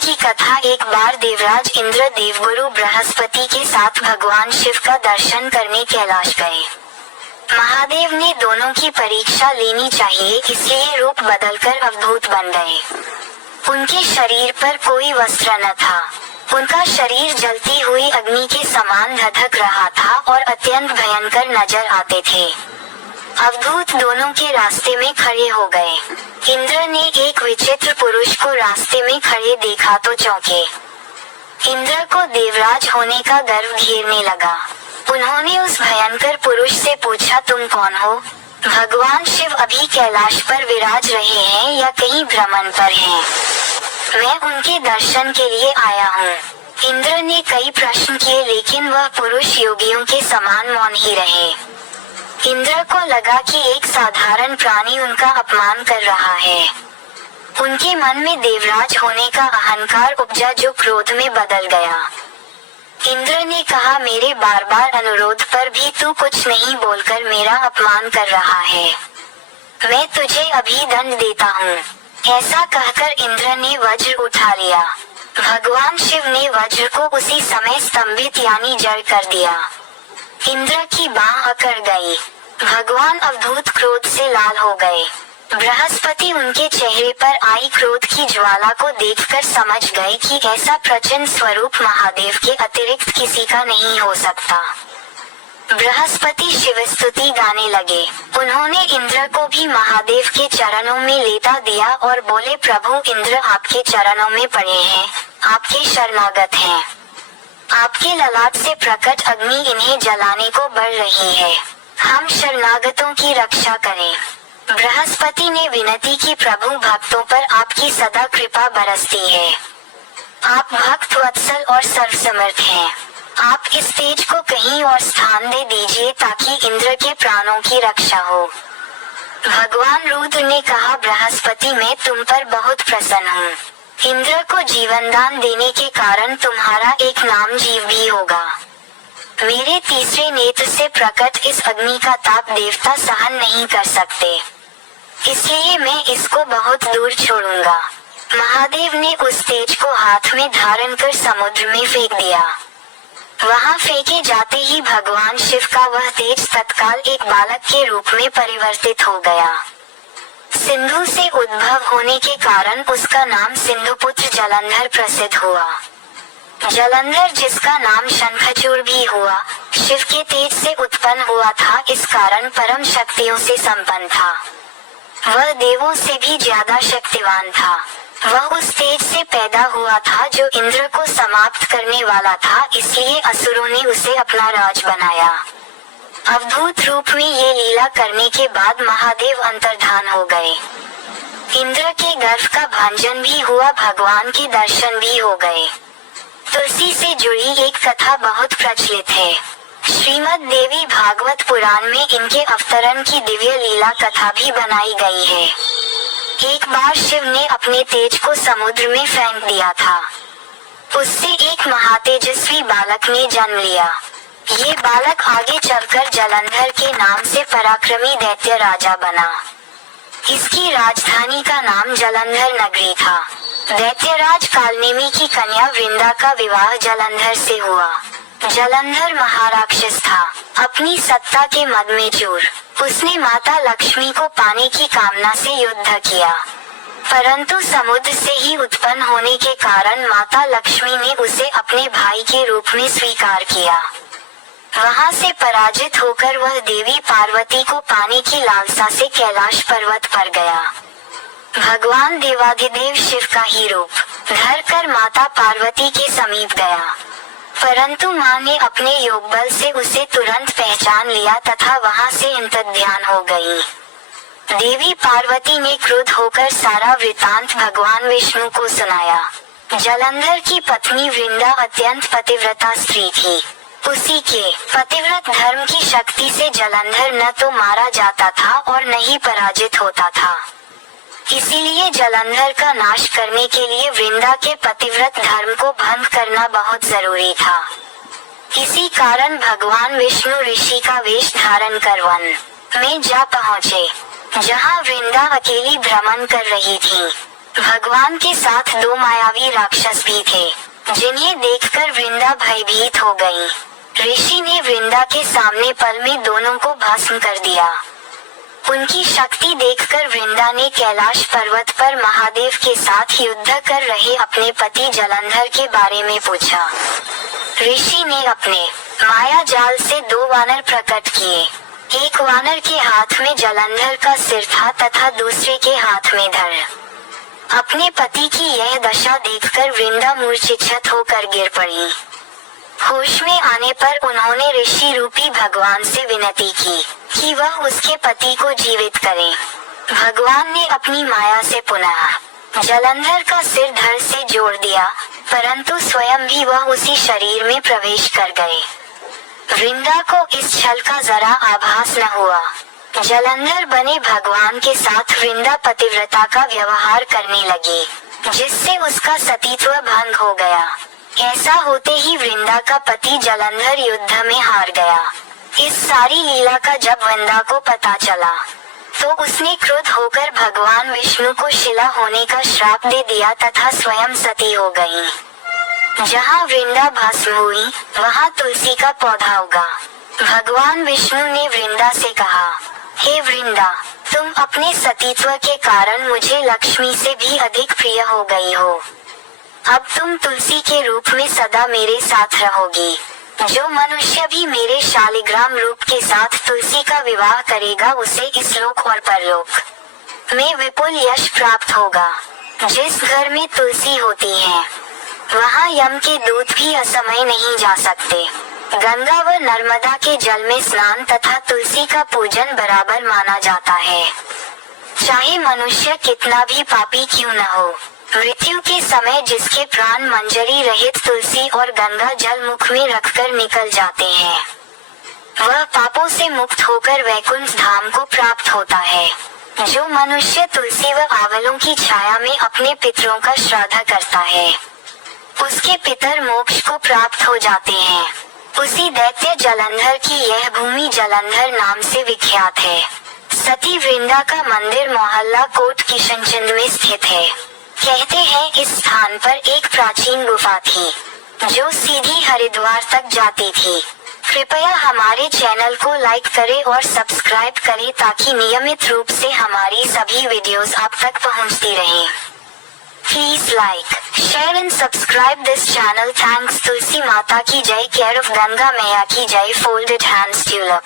की कथा। एक बार देवराज इंद्र देवगुरु बृहस्पति के साथ भगवान शिव का दर्शन करने कैलाश गए। महादेव ने दोनों की परीक्षा लेनी चाहिए, इसलिए रूप बदलकर अवधूत बन गए। उनके शरीर पर कोई वस्त्र न था। उनका शरीर जलती हुई अग्नि के समान धधक रहा था और अत्यंत भयंकर नजर आते थे। अवधूत दोनों के रास्ते में खड़े हो गए। इंद्र ने एक विचित्र पुरुष को रास्ते में खड़े देखा तो चौंके। इंद्र को देवराज होने का गर्व घेरने लगा। उन्होंने उस भयंकर पुरुष से पूछा, तुम कौन हो? भगवान शिव अभी कैलाश पर विराज रहे हैं या कहीं भ्रमण पर हैं? मैं उनके दर्शन के लिए आया हूँ। इंद्र ने कई प्रश्न किए, लेकिन वह पुरुष योगियों के समान मौन ही रहे। इंद्र को लगा कि एक साधारण प्राणी उनका अपमान कर रहा है। उनके मन में देवराज होने का अहंकार उपजा, जो क्रोध में बदल गया। इंद्र ने कहा, मेरे बार बार अनुरोध पर भी तू कुछ नहीं बोलकर मेरा अपमान कर रहा है। मैं तुझे अभी दंड देता हूँ। ऐसा कहकर इंद्र ने वज्र उठा लिया। भगवान शिव ने वज्र को उसी समय स्तंभित यानी जड़ कर दिया। इंद्र की बाह अकड़ गई। भगवान अवधूत क्रोध से लाल हो गए। बृहस्पति उनके चेहरे पर आई क्रोध की ज्वाला को देखकर समझ गए कि ऐसा प्रचंड स्वरूप महादेव के अतिरिक्त किसी का नहीं हो सकता। बृहस्पति शिवस्तुति गाने लगे। उन्होंने इंद्र को भी महादेव के चरणों में लेटा दिया और बोले, प्रभु इंद्र आपके चरणों में पड़े हैं, आपके शरणागत हैं। आपके ललाट से प्रकट अग्नि इन्हें जलाने को बढ़ रही है। हम शरणागतों की रक्षा करें। बृहस्पति ने विनती की, प्रभु भक्तों पर आपकी सदा कृपा बरसती है। आप भक्त वत्सल और सर्वसमर्थ हैं। आप इस तेज को कहीं और स्थान दे दीजिए ताकि इंद्र के प्राणों की रक्षा हो। भगवान रुद्र ने कहा, बृहस्पति मैं तुम पर बहुत प्रसन्न हूँ। इंद्र को जीवन दान देने के कारण तुम्हारा एक नाम जीव भी होगा। मेरे तीसरे नेत्र से प्रकट इस अग्नि का ताप देवता सहन नहीं कर सकते, इसलिए मैं इसको बहुत दूर छोड़ूंगा। महादेव ने उस तेज को हाथ में धारण कर समुद्र में फेंक दिया। वहां फेंके जाते ही भगवान शिव का वह तेज तत्काल एक बालक के रूप में परिवर्तित हो गया। सिंधु से उद्भव होने के कारण उसका नाम सिंधुपुत्र जलंधर प्रसिद्ध हुआ। जलंधर, जिसका नाम शंखचूड़ भी हुआ, शिव के तेज से उत्पन्न हुआ था। इस कारण परम शक्तियों से संपन्न था। वह देवों से भी ज्यादा शक्तिवान था। वह उस तेज से पैदा हुआ था जो इंद्र को समाप्त करने वाला था, इसलिए असुरों ने उसे अपना राज बनाया। अवधूत रूप में ये लीला करने के बाद महादेव अंतर्धान हो गए। इंद्र के गर्भ का भंजन भी हुआ, भगवान के दर्शन भी हो गए। तुलसी से जुड़ी एक कथा बहुत प्रचलित है। श्रीमद् देवी भागवत पुराण में इनके अवतरण की दिव्य लीला कथा भी बनाई गई है। एक बार शिव ने अपने तेज को समुद्र में फेंक दिया था। उससे एक महातेजस्वी बालक ने जन्म लिया। ये बालक आगे चलकर जलंधर के नाम से पराक्रमी दैत्य राजा बना। इसकी राजधानी का नाम जलंधर नगरी था। दैत्यराज कालनेमी की कन्या वृंदा का विवाह जलंधर से हुआ। जलंधर महाराक्षस था, अपनी सत्ता के मद में चूर। उसने माता लक्ष्मी को पाने की कामना से युद्ध किया, परंतु समुद्र से ही उत्पन्न होने के कारण माता लक्ष्मी ने उसे अपने भाई के रूप में स्वीकार किया। वहां से पराजित होकर वह देवी पार्वती को पाने की लालसा से कैलाश पर्वत पर गया। भगवान देवाधिदेव शिव का ही रूप धर कर माता पार्वती के समीप गया, परंतु मां ने अपने योग बल से उसे तुरंत पहचान लिया तथा वहां से अंतर्ध्यान हो गई। देवी पार्वती ने क्रुद्ध होकर सारा वृतांत भगवान विष्णु को सुनाया। जलंधर की पत्नी वृंदा अत्यंत पतिव्रता स्त्री थी। उसी के पतिव्रत धर्म की शक्ति से जलंधर न तो मारा जाता था और न ही पराजित होता था। इसीलिए जलंधर का नाश करने के लिए वृंदा के पतिव्रत धर्म को भंग करना बहुत जरूरी था। इसी कारण भगवान विष्णु ऋषि का वेश धारण कर वन में जा पहुँचे, जहाँ वृंदा अकेली भ्रमण कर रही थी। भगवान के साथ 2 मायावी राक्षस भी थे, जिन्हें देखकर वृंदा भयभीत हो गई। ऋषि ने वृंदा के सामने पल में दोनों को भस्म कर दिया। उनकी शक्ति देखकर वृंदा ने कैलाश पर्वत पर महादेव के साथ युद्ध कर रहे अपने पति जलंधर के बारे में पूछा। ऋषि ने अपने माया जाल से 2 वानर प्रकट किए। एक वानर के हाथ में जलंधर का सिर था तथा दूसरे के हाथ में धड़। अपने पति की यह दशा देखकर वृंदा मूर्छित होकर गिर पड़ी। होश में आने पर उन्होंने ऋषि रूपी भगवान से विनती की कि वह उसके पति को जीवित करे। भगवान ने अपनी माया से पुनः जलंधर का सिर धड़ से जोड़ दिया, परंतु स्वयं भी वह उसी शरीर में प्रवेश कर गए। वृंदा को इस छल का जरा आभास न हुआ। जलंधर बने भगवान के साथ वृंदा पतिव्रता का व्यवहार करने लगी, जिससे उसका सतीत्व भंग हो गया। ऐसा होते ही वृंदा का पति जलंधर युद्ध में हार गया। इस सारी लीला का जब वृंदा को पता चला, तो उसने क्रुद्ध होकर भगवान विष्णु को शिला होने का श्राप दे दिया तथा स्वयं सती हो गई। जहाँ वृंदा भस्म हुई, वहाँ तुलसी का पौधा उगा। भगवान विष्णु ने वृंदा से कहा, हे वृंदा, तुम अपने सतीत्व के कारण मुझे लक्ष्मी से भी अधिक प्रिय हो गई हो। अब तुम तुलसी के रूप में सदा मेरे साथ रहोगी। जो मनुष्य भी मेरे शालिग्राम रूप के साथ तुलसी का विवाह करेगा, उसे इस लोक और परलोक में विपुल यश प्राप्त होगा। जिस घर में तुलसी होती है, वहाँ यम के दूत भी असमय नहीं जा सकते। गंगा व नर्मदा के जल में स्नान तथा तुलसी का पूजन बराबर माना जाता है। चाहे मनुष्य कितना भी पापी क्यों न हो, मृत्यु के समय जिसके प्राण मंजरी रहित तुलसी और गंगा जल मुख में रखकर निकल जाते हैं, वह पापों से मुक्त होकर वैकुंठ धाम को प्राप्त होता है। जो मनुष्य तुलसी व आंवलों की छाया में अपने पितरों का श्राद्ध करता है, उसके पितर मोक्ष को प्राप्त हो जाते हैं। उसी दैत्य जलंधर की यह भूमि जलंधर नाम से विख्यात है। सती वृंदा का मंदिर मोहल्ला कोट किशनचंद में स्थित है। कहते हैं इस स्थान पर एक प्राचीन गुफा थी, जो सीधी हरिद्वार तक जाती थी। कृपया हमारे चैनल को लाइक करें और सब्सक्राइब करें ताकि नियमित रूप से हमारी सभी वीडियोस आप तक पहुंचती रहें। Please like, share and subscribe this channel. Thanks तुलसी माता की जय, केयर ऑफ गंगा मैया की जय, फोल्डेड हैंड्स ट्यूलिप।